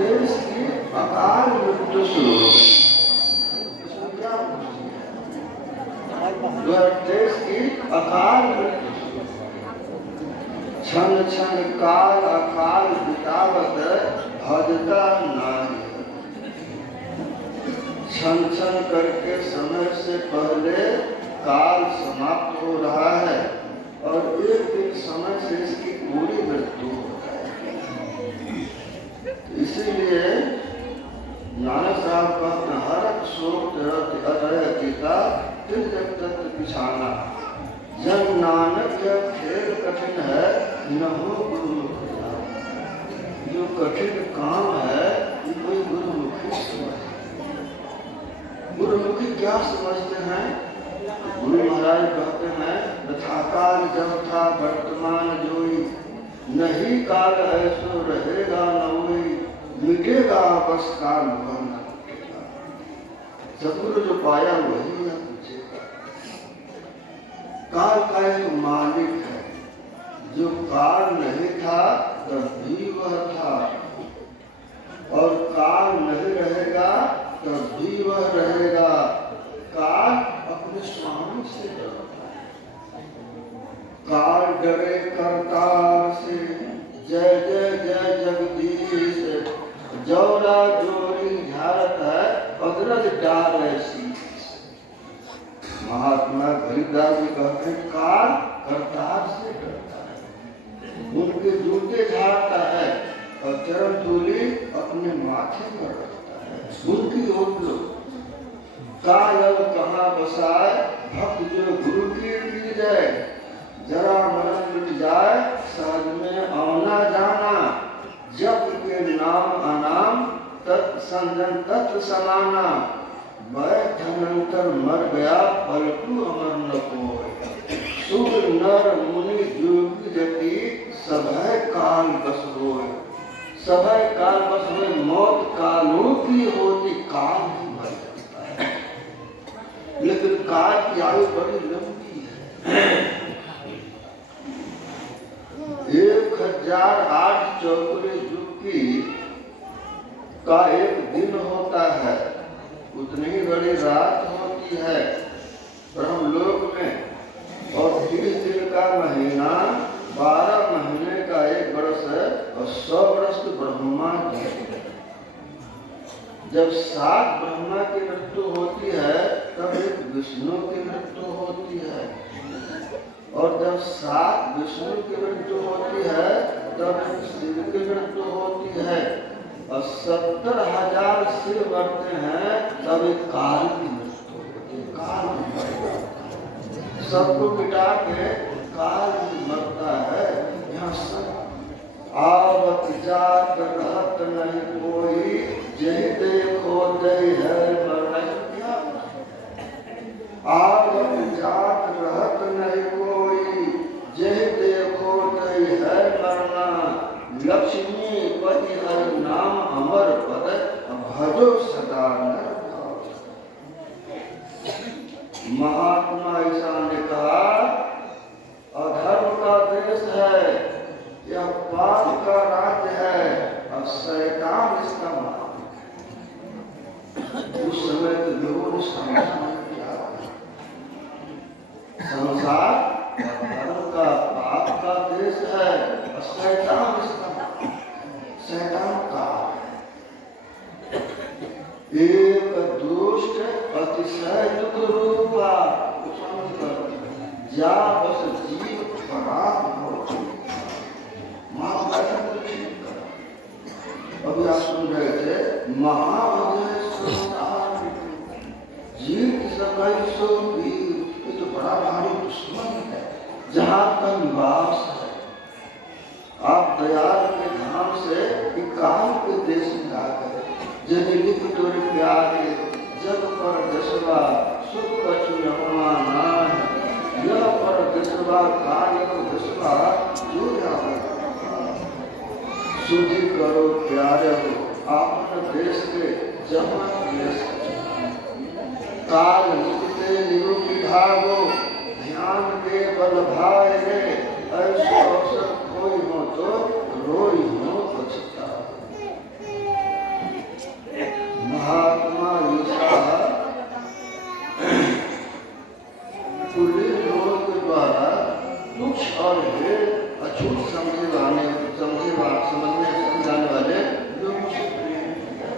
देश की अकाल मृत्यु शुरू हो गई। देश की अकाल मृत्यु, क्षण क्षण काल अकाल बितावत भजता नारी। क्षण क्षण करके समय से पहले काल समाप्त हो रहा है और एक दिन समय से इसकी पूरी मृत्यु हो जाएगी। इसीलिए नानक साहब कहते हैं, हरक शोक अतीता तिल जब तक पिछाना। जब नानक जब खेल कठिन है न हो गुरुमुखी। जो कठिन काम है ये कोई गुरुमुखी समझ। गुरुमुखी क्या समझते हैं? गुरु महाराज कहते हैं, यथाकाल जब था वर्तमान जोई, नहीं काल ऐसो रहेगा न कोई, मिटेगा बस काल भर न मिटेगा। सतगुरु जो पाया वही न पूछेगा। काल का एक मालिक है, जो काल नहीं था तब भी वह था और काल नहीं रहेगा तब भी वह रहेगा। काल अपने स्वामी से डरता है। काल डरे करतार से, जय जय जय जगदीश। जौरा जोरी झारत है अदरज डाल ऐसी। महात्मा गरीबदास जी कहते हैं, काल करतार से डरता है, उनके जूते झाड़ता है और चरण धूलि अपने माथे पर रखता है। उनकी ओर काल अब कहाँ बसाए, भक्त जो गुरु की गिर जाए। जरा मरण मिट जाए सहज में औना जाना। जप के नाम अनाम तत्संजन तत्व समाना। वै धनंतर मर गया पलटू अमर न कोय। सूर नर मुनि जोगी जति सभय काल बस होय। सभय काल बस होय, मौत कालों की होती, काल ही मर जाता है। लेकिन काल की आयु बड़ी लंबी है। 1008 चौकुरे युग की का एक दिन होता है, उतनी ही बड़ी रात होती है ब्रह्मलोक में। और 30 दिन का महीना, 12 महीने का 1 वर्ष और 100 वर्ष की ब्रह्मा की। जब 7 ब्रह्मा की मृत्यु होती है तब एक विष्णु की मृत्यु होती है, और जब 7 विष्णु की मृत्यु होती है तब एक शिव की मृत्यु होती है, और 70,000 शिव मरते हैं तब एक काल की मृत्यु होती है। काल सबको मिटा के काल मरता है। यहाँ सब आवत जात रहत नहीं कोई, जय देखो जय है मरना। आवत जात रहत नहीं कोई, जय देखो जय है मरना। लक्ष्मी पति हर नाम अमर पद, भजो सदा नर। महात्मा ऐसा ने कहा, अधर्म का देश है, यह पाप का राज्य है और शैतान इसका मालिक है। उस समय तो लोगों ने संसार धर्म का पाप का देश है और शैतान इसका मालिक। शैतान का एक दुष्ट अतिशय दुख रूपा, जा बस जीव खराब हो। अभी आप सुन रहे थे, महाभय जीव सकै सो वीर। ये तो बड़ा भारी दुश्मन है जहाँ का निवास है। आप दयाल के धाम से काल के देश में आ गए। जब लिख तोरे प्यारे जब पर दशवा सुख कछु अपमाना है। यह पर दशवा काल को दशवा जो जावे। सुधि करो प्यारे हो आपन देश के जहाँ देश। काल निकटे निरूपी भागो ध्यान के बल भाई रे। ऐसे अवसर कोई हो तो रोई हो पछता। कुलीन लोगों के द्वारा तुच्छ और अछूत समझने समझाने वाले लोगों से प्रेम किया।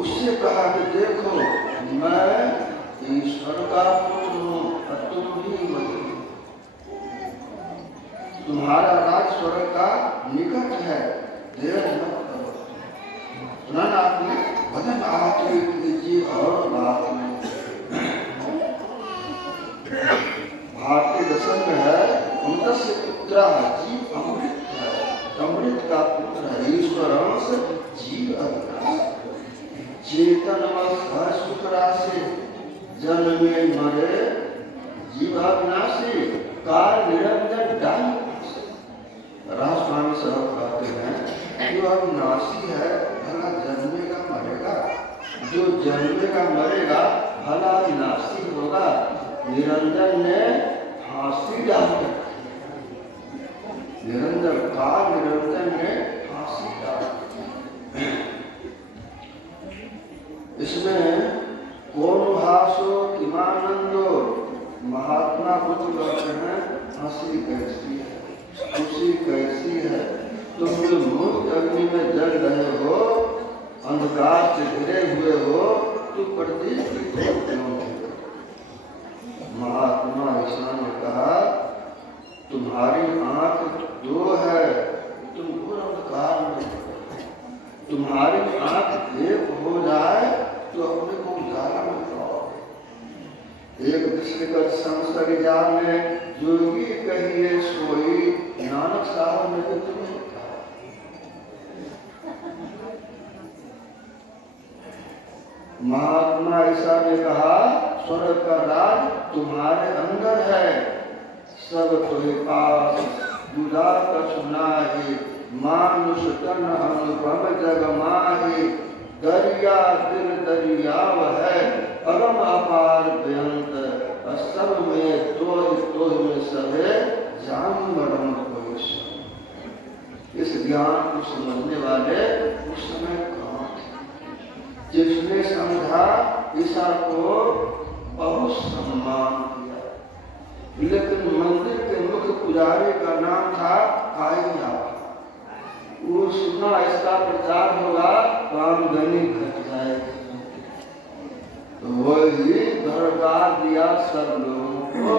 उससे कहा कि देखो मैं ईश्वर का पुत्र हूँ और तुम भी मत। तुम्हारा राज स्वर्ग का निकट है, देर मत करो। सुना ना आपने भजन आत्मिक लीजिए और बात में भारतीय दर्शन में है अमृतस्य पुत्र जीव अमृत है, अमृत का पुत्र है ईश्वर अंश जीव अविनाशी चेतन हर सुख राशि जन्मे मरे जीव अविनाशी काल निरंतर डाल। राजस्वामी साहब कहते हैं जो अविनाशी है भला जन्मेगा मरेगा, जो जन्मेगा मरेगा भला अविनाशी होगा। निरंजन ने फांसी डाल दी, निरंजन का निरंजन ने फांसी डाल दी। इसमें कौन भाषो किमानंदो महात्मा बुद्ध कहते हैं हंसी कैसी है, खुशी कैसी है। तुम जो मुक्त अग्नि में जल रहे हो, अंधकार से घिरे हुए हो, तुम प्रदीप की खोज क्यों नहीं? महात्मा ईसा ने कहा तुम्हारी आंख दो है, तुम घोर अंधकार में, तुम्हारी आंख एक हो जाए तो अपने को उजाला में पाओ। एक दूसरे का संसर्ग में जोगी कहिए सोई, नानक साहब ने भी तुम्हें कहा। महात्मा ईसा ने कहा स्वर्ग का राज तुम्हारे अंदर है, सब तुम्हें पास जुदा कछुना है। मानुष तन अनुपम जग माही, दरिया दिल दरियाव है, अगम अपार बेअंत। सब में तो में सभे जान मरम कोई। इस ज्ञान को समझने वाले उस समय कहाँ थे? जिसने समझा ईसा को बहुत सम्मान किया, लेकिन मंदिर के मुख्य पुजारी का नाम था काइया। वो सुना इसका प्रचार होगा तो आमदनी घट जाएगी, तो वही धरकार दिया सब लोगों को।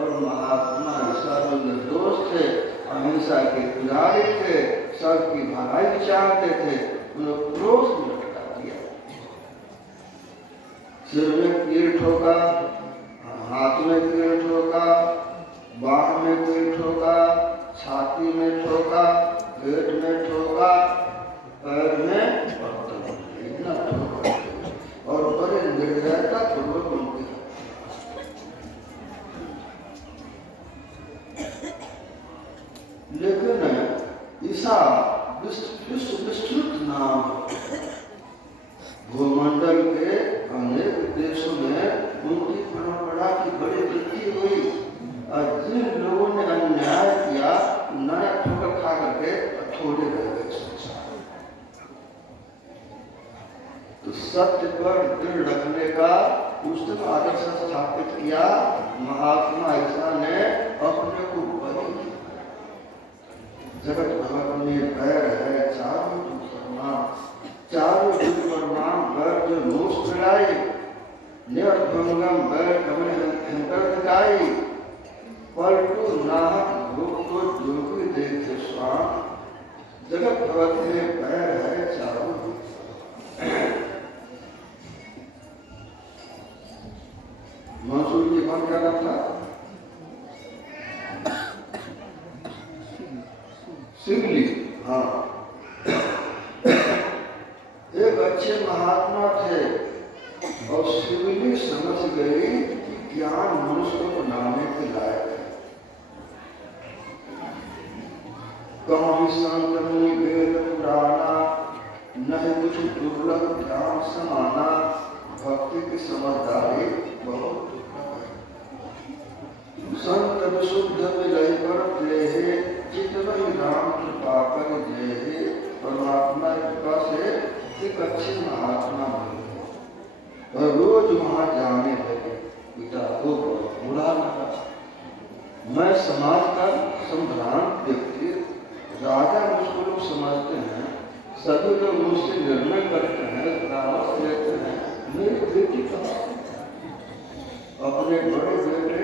और महात्मा ईसा जो निर्दोष थे, अहिंसा के पुजारी थे, सबकी भलाई चाहते थे, उन्हें क्रोध में लटका दिया। सिर में कील ठोका, हाथ में कील ठोका, बाह में कील ठोका, छाती में ठोका, पेट में ठोका, पैर में इतना ठोका और बड़े निर्दयता पूर्वक उनके। लेकिन ईसा विस्तृत नाम, भूमंडल के अनेक देशों में उनकी परंपरा की बड़ी वृद्धि हुई। और जिन लोगों ने अन्याय किया नया ठोकर खा करके थोड़े रह गए। तो सत्य पर दिल रखने का उचित आदर्श स्थापित किया महात्मा ईसा ने अपने को बलि। जगत भगत में पैर है चारों दुर्परमाम पैर जो नोस मिलाई, निर्भंगम पैर कमल हिंकर दिखाई, पलटू नाहक लोग को जोगी देखे स्वाम। जगत भगत में पैर है चारों। मंसूर जी कौन क्या नाम था? सिगली। हाँ, एक अच्छे महात्मा थे और सिगली समझ गई कि ज्ञान मनुष्य को बनाने के लायक है। कौन संत मुनि वेद पुराना, नहीं कुछ दुर्लभ ज्ञान समाना। भक्ति की समझदारी बहुत दुर्लभ है। संत विशुद्ध मिलहि पर प्रेहे, चित वही राम कृपा कर जेहे। परमात्मा की कृपा से एक अच्छे महात्मा मिले और रोज वहां जाने लगे। पिता को बहुत बुरा लगा। मैं समाज का संभ्रांत व्यक्ति, राजा मुझको लोग समझते हैं, सभी लोग मुझसे निर्णय करते हैं, परामर्श लेते हैं, मेरी बेटी का अपने बड़े बेटे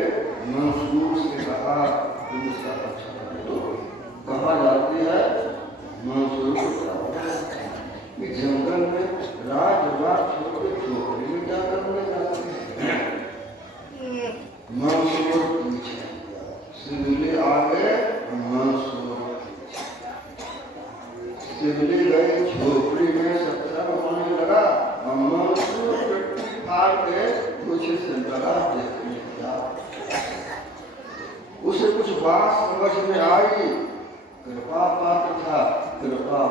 मंसूर से कहा तुम इसका अच्छा कर दो। कहाँ जाती है? मंसूर को कि जंगल में राज छोटे छोकरी में क्या करने जाते हैं। मंसूर पीछे, सिवली आगे, मंसूर पीछे। सिवली गई झोपड़ी में, सत्संग होने लगा और मंसूर पेटी फाड़ के पीछे से लगा देखने लगा। उसे कुछ बात समझ में आई, कृपा पात्र था, कृपा।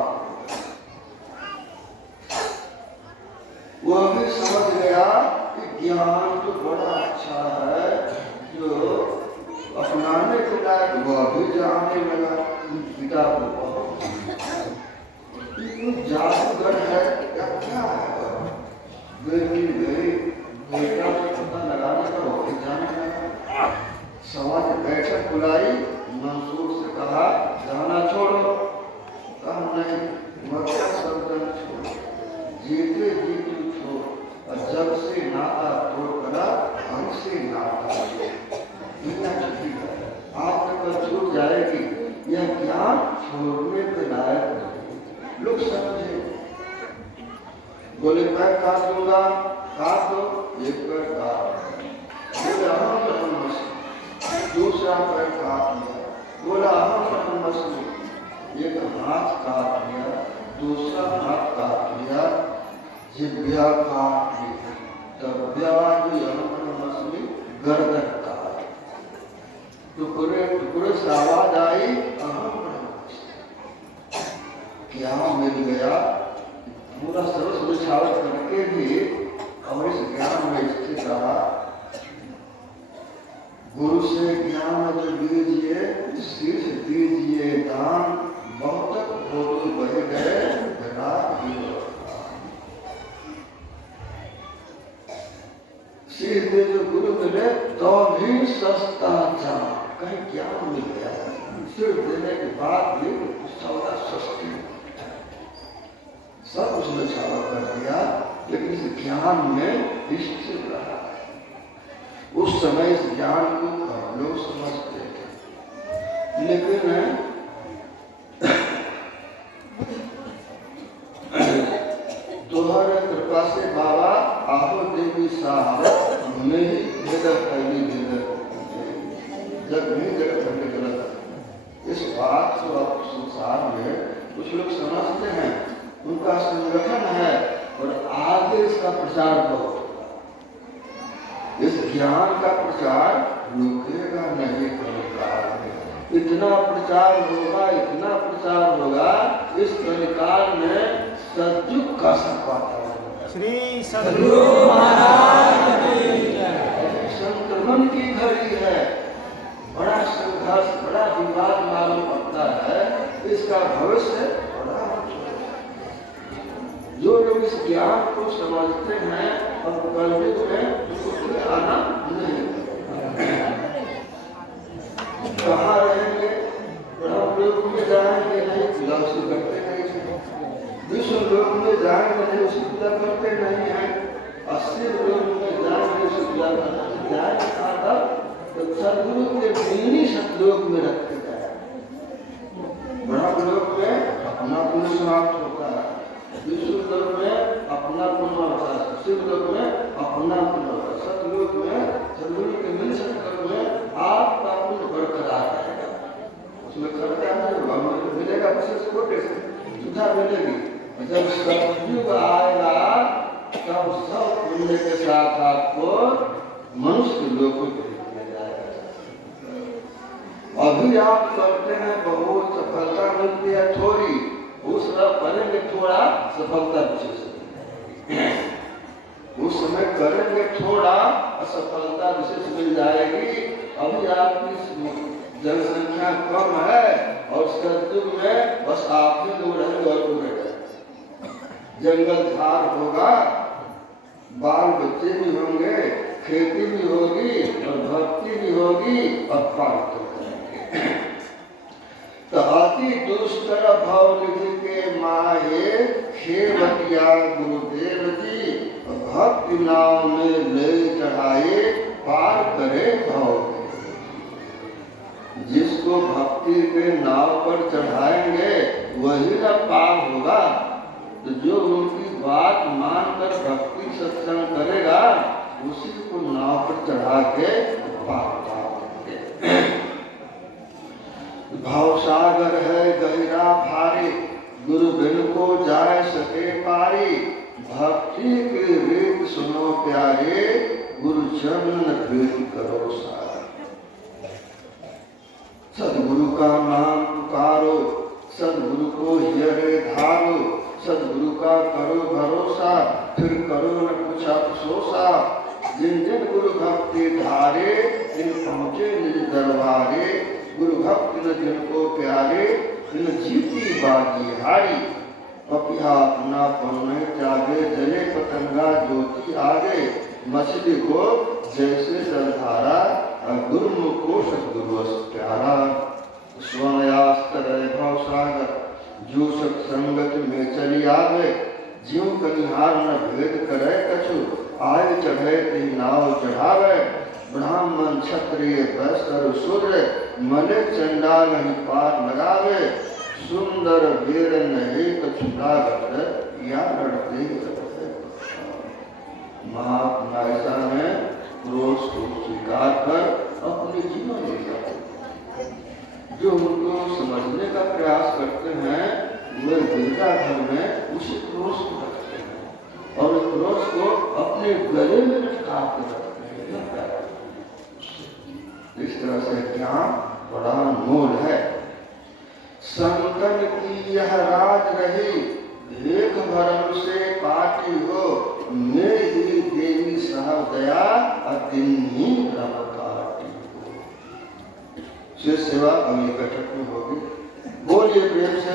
वह भी समझ गया कि ज्ञान तो बड़ा अच्छा है, जो अपनाने के लायक वह भी जानने लगा। पिता को जादूगर है या क्या है? बेटी गई, बेटा को पता लगाने का वो भी जानने लगा। समाज बैठक बुलाई, मंसूर से कहा जाना छोड़ो। कहा नहीं, मक्का सल्तन छोड़ो, जीते जी तू छोड़, और जब से नाता तोड़ करा हमसे नाता आपने कल छूट जाएगी। यह ज्ञान छोड़ने के लायक नहीं। लोग समझे, बोले मैं काट दूंगा, काट दो, एक पैर काट, बोले हम दूसरा पैर काट लिया, बोला हम एक हाथ काट लिया, दूसरा हाथ काट लिया, जिभ्या काट ली, तब मछली गर्दन काट, टुकड़े टुकड़े से आवाज आई, क्या मिल गया? पूरा सरस बिछावट करके भी और इस ज्ञान में स्थित रहा। गुरु से ज्ञान जो लीजिए, शीर्ष दीजिए दान, बहुत फोटो बह गए रात की। सीधे जो गुरु मिले तो भी सस्ता था, कहीं ज्ञान मिल गया, सिर्फ देने के बाद भी सौदा सस्ती, सब उसने छावा कर दिया, लेकिन इस ज्ञान में स्थिर रहा। उस समय इस ज्ञान को कम लोग समझते थे, लेकिन तुम्हारे कृपा से बाबा आहो देवी साहब हमने ही जगह पहली जग नहीं जगह पहले गलत। इस बात को अब संसार में कुछ लोग समझते हैं, उनका संगठन है और आगे इसका प्रचार बहुत होगा। इस ज्ञान का प्रचार रुकेगा नहीं, करेगा। इतना प्रचार होगा, इतना प्रचार होगा, इस कलिकाल में सतयुग का वातावरण, श्री सद्गुरु महाराज संक्रमण की घड़ी है। बड़ा संघर्ष, बड़ा विवाद मालूम पड़ता है, इसका भविष्य बड़ा। जो लोग इस ज्ञान को समझते हैं और कलयुग में उसको आना नहीं, कहाँ रहेंगे? ब्रह्म लोक में जाएंगे नहीं, फिलॉसफी करते नहीं, विश्व लोक में जाएंगे नहीं, उसकी पूजा करते नहीं है, अस्थिर लोक में जाएंगे, उसकी पूजा करते जाएंगे। तो सदगुरु के दीनी सतलोक में रखते जाए। ब्रह्म लोक में अपना पुण्य समाप्त होता है, विश्व लोक में अपना पुण्य होता है, शिव लोक में अपना पुण्य होता है, सतलोक में सदगुरु के मिल सतलोक में आपका पुण्य बरकरार रहेगा। उसमें खर्चा नहीं होगा, मिलेगा विशेष कोटे से सुधा मिलेगी। जब सतयुग आएगा तब सब पुण्य के साथ आपको मनुष्य लोगों को दिया जाएगा। अभी आप करते हैं बहुत, सफलता मिलती है थोड़ी, उस समय करेंगे थोड़ा, सफलता विशेष, उस समय करेंगे थोड़ा, असफलता विशेष मिल जाएगी। अभी आपकी जनसंख्या कम है और सतयुग में बस आप ही लोग रहेंगे और लोग रहेंगे। जंगल झाड़ होगा, बाल बच्चे भी होंगे, खेती भी होगी और भक्ति भी होगी और पार तो करेंगे। तो अति दुष्कर भव निधि के माहे खेवटिया गुरुदेव जी भक्ति नाव में ले चढ़ाए पार करे भव। जिसको भक्ति के नाव पर चढ़ाएंगे वही ना पार होगा। तो जो उनकी बात मानकर भक्ति सत्संग करेगा उसी को नाव पर चढ़ा के पार पाएंगे। भाव सागर है गहरा भारी गुरु बिन को जाए सके पारी। भक्ति के रीत सुनो प्यारे गुरु चरण भेद करो सार। सदगुरु का नाम पुकारो सदगुरु को हियरे धारो। सदगुरु का करो भरोसा फिर करो न कुछ अफसोसा। जिन जिन गुरु भक्ति धारे इन पहुँचे निज दरबारे। गुरु भक्ति न जिनको प्यारे इन जीती बाजी हारी। पपिया अपना पन्ने जागे जले पतंगा ज्योति आगे। मछली को जैसे जलधारा गुरुमुख को सदगुरु प्यारा। स्वयास्तर भव सागर जो सत्संगत में चली आवे। ज्यों कनिहार न भेद करे कछु आय चढ़े ती नाव चढ़ावे। ब्राह्मण क्षत्रिय वैश्य शूद्र मले चंडाल नहीं पार लगावे। सुंदर वीर नहीं कछु लागत या लड़ते। महात्मा ऐसा में क्रोध को स्वीकार कर अपने जीवन ले जाते। जो उनको समझने का प्रयास करते हैं वे गिरजाघर में उसी क्रोध को रखते हैं और उस क्रोध को अपने गले में लटका कर रखते हैं। इस तरह से ज्ञान बड़ा मोल है। संतन की यह राज रही एक भरम से पाटी हो। मेरी देवी साहब दया अतिन्ही भ्रम काटी हो। से सेवा अगली बैठक में होगी। बोलिए प्रेम से।